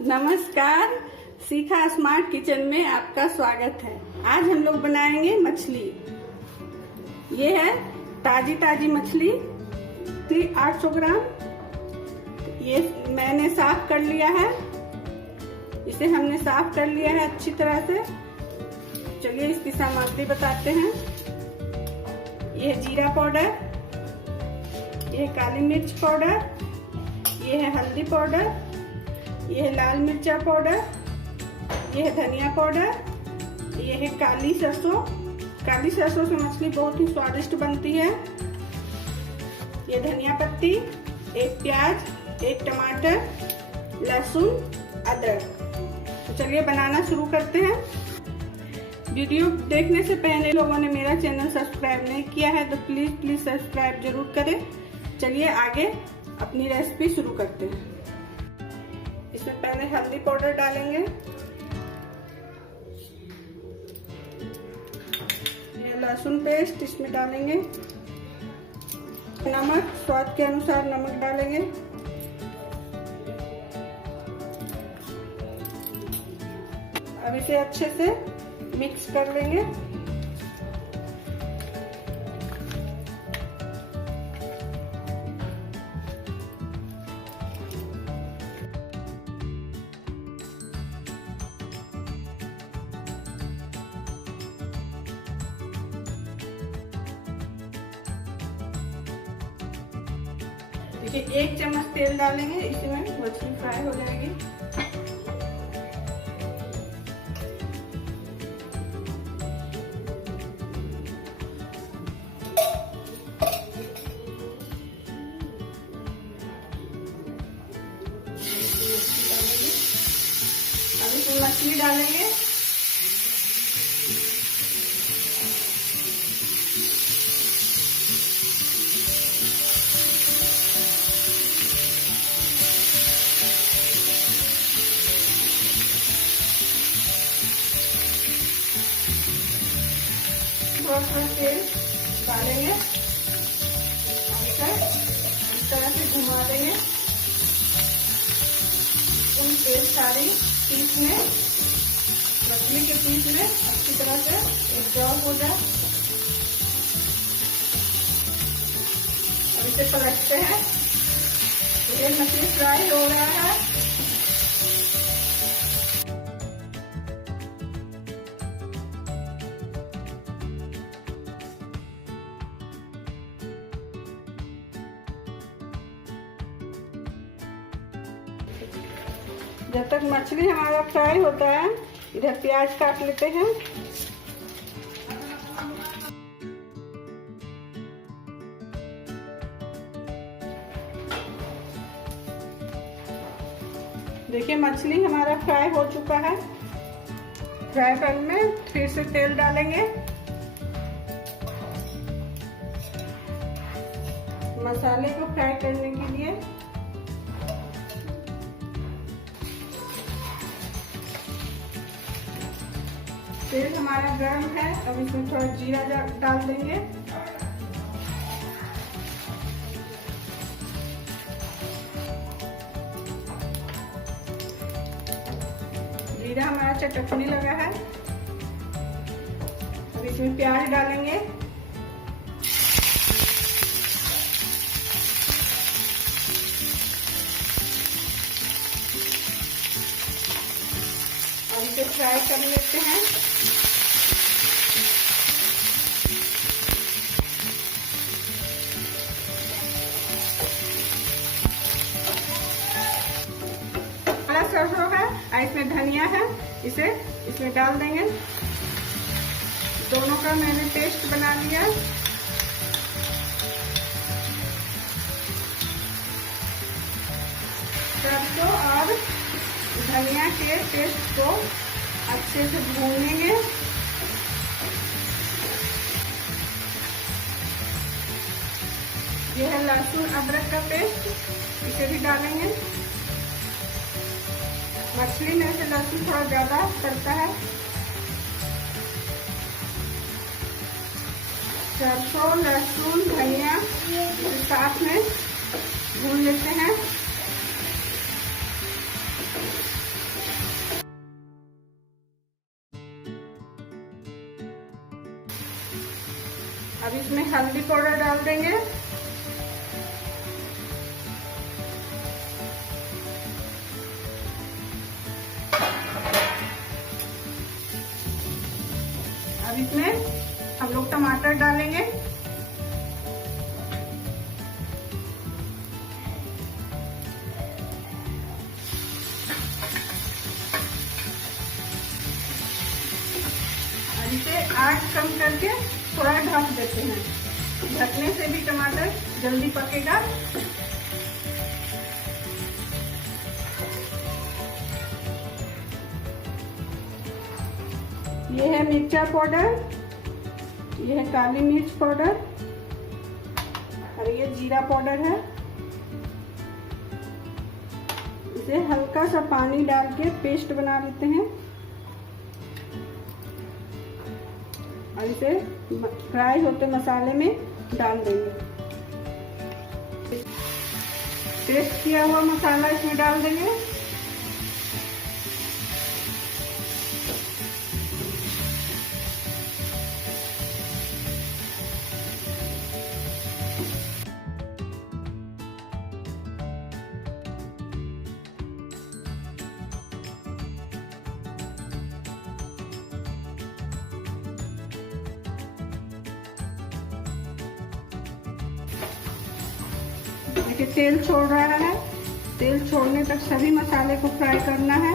नमस्कार, सीखा smart kitchen में आपका स्वागत है। आज हम लोग बनाएंगे मछली। ये है ताजी ताजी मछली 800 ग्राम। ये मैंने साफ कर लिया है। इसे हमने साफ कर लिया है अच्छी तरह से। चलिए इसकी सामग्री बताते हैं। ये है जीरा पाउडर, ये है काली मिर्च पाउडर, ये है हल्दी पाउडर, ये है लाल मिर्चा पाउडर, ये है धनिया पाउडर, ये है काली सरसों। काली सरसों से मछली बहुत ही स्वादिष्ट बनती है। ये धनिया पत्ती, एक प्याज, एक टमाटर, लहसुन, अदरक। तो चलिए बनाना शुरू करते हैं। वीडियो देखने से पहले लोगों ने मेरा चैनल सब्सक्राइब नहीं किया है तो प्लीज सब्सक्राइब जरूर करें। चलिए आगे अपनी रेसिपी शुरू करते हैं। इसमें पहले हल्दी पाउडर डालेंगे, ये लहसुन पेस्ट इसमें डालेंगे, नमक स्वाद के अनुसार नमक डालेंगे, अब इसे अच्छे से मिक्स कर लेंगे। देखिए 1 चम्मच तेल डालेंगे, इसमें मछली फ्राई हो जाएगी। अब इसमें मछली डालेंगे। थोड़ा तेल डालेंगे, इस तरह से घुमा देंगे। तेल सारी पीस में, मछली के पीस में अच्छी तरह से एब्जॉर्ब हो जाए। अब इसे पलटते हैं। ये मछली फ्राई हो रहा है। जब तक मछली हमारा फ्राई होता है, इधर प्याज काट लेते हैं। देखिए मछली हमारा फ्राई हो चुका है। फ्राई पैन में फिर से तेल डालेंगे। मसाले को फ्राई करने के लिए तेल हमारा गर्म है। अब इसमें थोड़ा जीरा डाल देंगे। जीरा हमारा चटकने लगा है। अब इसमें प्याज डालेंगे। और इसे फ्राई कर लेते हैं। सरसों है और इसमें धनिया है, इसे इसमें डाल देंगे। दोनों का मैंने पेस्ट बना लिया। सरसों और धनिया के पेस्ट को अच्छे से भूनेंगे। यह है लहसुन अदरक का पेस्ट, इसे भी डालेंगे। मछली में से लहसुन थोड़ा ज्यादा पड़ता है। सरसों, लहसुन, धनिया साथ में भून लेते हैं। अब इसमें हल्दी पाउडर डाल देंगे। अब इसमें हम लोग टमाटर डालेंगे। और इसे आग कम करके थोड़ा ढक देते हैं। ढकने से भी टमाटर जल्दी पकेगा। ये है मिर्चा पाउडर, ये है काली मिर्च पाउडर और ये जीरा पाउडर है। इसे हल्का सा पानी डाल के पेस्ट बना लेते हैं और इसे फ्राई होते मसाले में डाल देंगे। पेस्ट किया हुआ मसाला इसमें डाल देंगे। देखिए तेल छोड़ रहा है। तेल छोड़ने तक सभी मसाले को फ्राई करना है।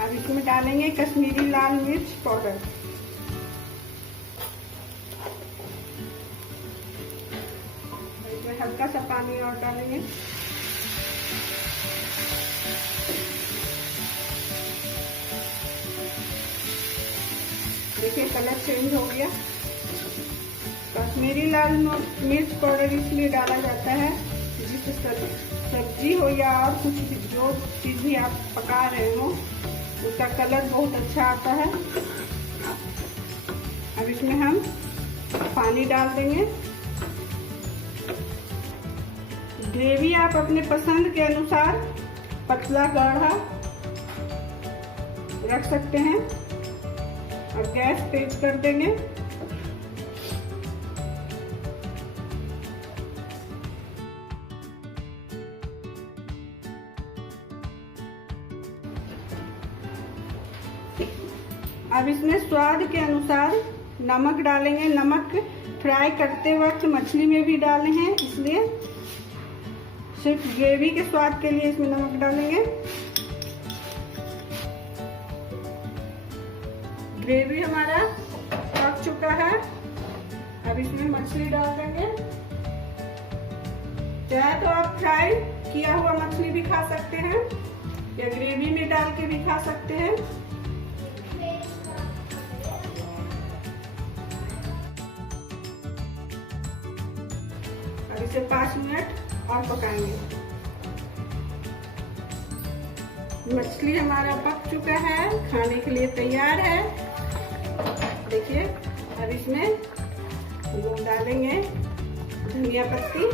अब इसमें डालेंगे कश्मीरी लाल मिर्च पाउडर। इसमें हल्का सा पानी और डालेंगे। देखिए कलर चेंज हो गया। कश्मीरी लाल मिर्च पाउडर इसलिए डाला जाता है जिससे सब्जी हो या और कुछ भी जो चीज भी आप पका रहे हो उसका कलर बहुत अच्छा आता है। अब इसमें हम पानी डाल देंगे। ग्रेवी आप अपने पसंद के अनुसार पतला गाढ़ा रख सकते हैं और गैस तेज कर देंगे। अब इसमें स्वाद के अनुसार नमक डालेंगे। नमक फ्राई करते वक्त मछली में भी डाले हैं, इसलिए सिर्फ ग्रेवी के स्वाद के लिए इसमें नमक डालेंगे। ग्रेवी हमारा पक चुका है। अब इसमें मछली डाल देंगे। चाहे तो आप फ्राई किया हुआ मछली भी खा सकते हैं या ग्रेवी में डाल के भी खा सकते हैं। अब इसे 5 मिनट और पकाएंगे। मछली हमारा पक चुका है, खाने के लिए तैयार है। देखिए अब इसमें लोग डालेंगे धनिया पत्ती।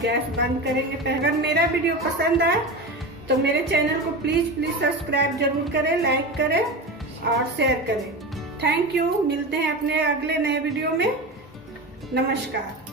गैस बंद करेंगे। अगर मेरा वीडियो पसंद आए तो मेरे चैनल को प्लीज सब्सक्राइब जरूर करें, लाइक करें और शेयर करें। Thank you. मिलते हैं अपने अगले नए वीडियो में। नमस्कार।